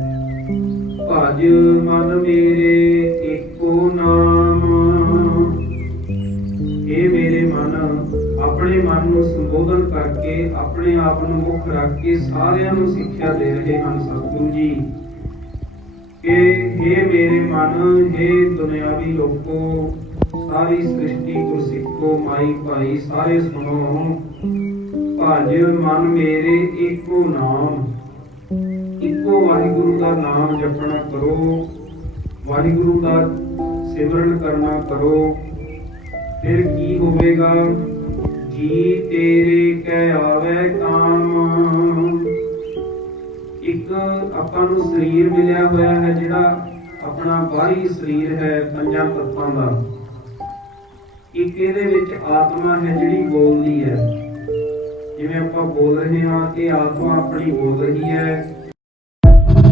ਭਜ ਮਨ ਮੇਰੇ ਏਕੋ ਨਾਮ। ਇਹ ਮੇਰੇ ਮਨ, ਆਪਣੇ ਮਨ ਨੂੰ ਸੰਬੋਧਨ ਕਰਕੇ, ਆਪਣੇ ਆਪ ਨੂੰ ਮੁੱਖ ਰੱਖ ਕੇ ਸਾਰਿਆਂ ਨੂੰ ਸਿੱਖਿਆ ਦੇ ਰਹੇ ਹਨ ਸਤਿਗੁਰੂ ਜੀ। ਕਿ हे ਮੇਰੇ ਮਨ हे ਦੁਨਿਆਵੀ ਲੋਕੋ, ਸਾਰੀ ਸ੍ਰਿਸ਼ਟੀ ਕੋ ਸਿੱਖੋ ਮਾਈ ਭਾਈ, ਸਾਰੇ ਸੁਣੋ। ਭਜ ਮਨ ਮੇਰੇ ਏਕੋ ਨਾਮ। ਵਾਹਿਗੁਰੂ ਦਾ ਨਾਮ ਜਪਣਾ ਕਰੋ। ਵਾਹਿਗੁਰੂ ਦਾ ਸਿਮਰਨ ਕਰਨਾ ਕਰੋ। ਫਿਰ ਕੀ ਹੋਵੇਗਾ? ਜੀ ਤੇਰੇ ਕਹਿ ਆਵੇ ਕਾਮ। ਇੱਕ ਆਪਾਂ ਨੂੰ ਸਰੀਰ ਮਿਲਿਆ ਹੋਇਆ ਹੈ, ਜਿਹੜਾ ਆਪਣਾ ਬਾਹਰੀ ਸਰੀਰ ਹੈ, ਪੰਜਾਂ ਤੱਤਾਂ ਦਾ। ਇੱਕ ਇਹਦੇ ਵਿੱਚ ਆਤਮਾ ਹੈ, ਜਿਹੜੀ ਬੋਲਦੀ ਹੈ। ਜਿਵੇਂ ਆਪਾਂ ਬੋਲ ਰਹੇ ਹਾਂ, ਇਹ ਆਤਮਾ ਆਪਣੀ ਬੋਲ ਰਹੀ ਹੈ।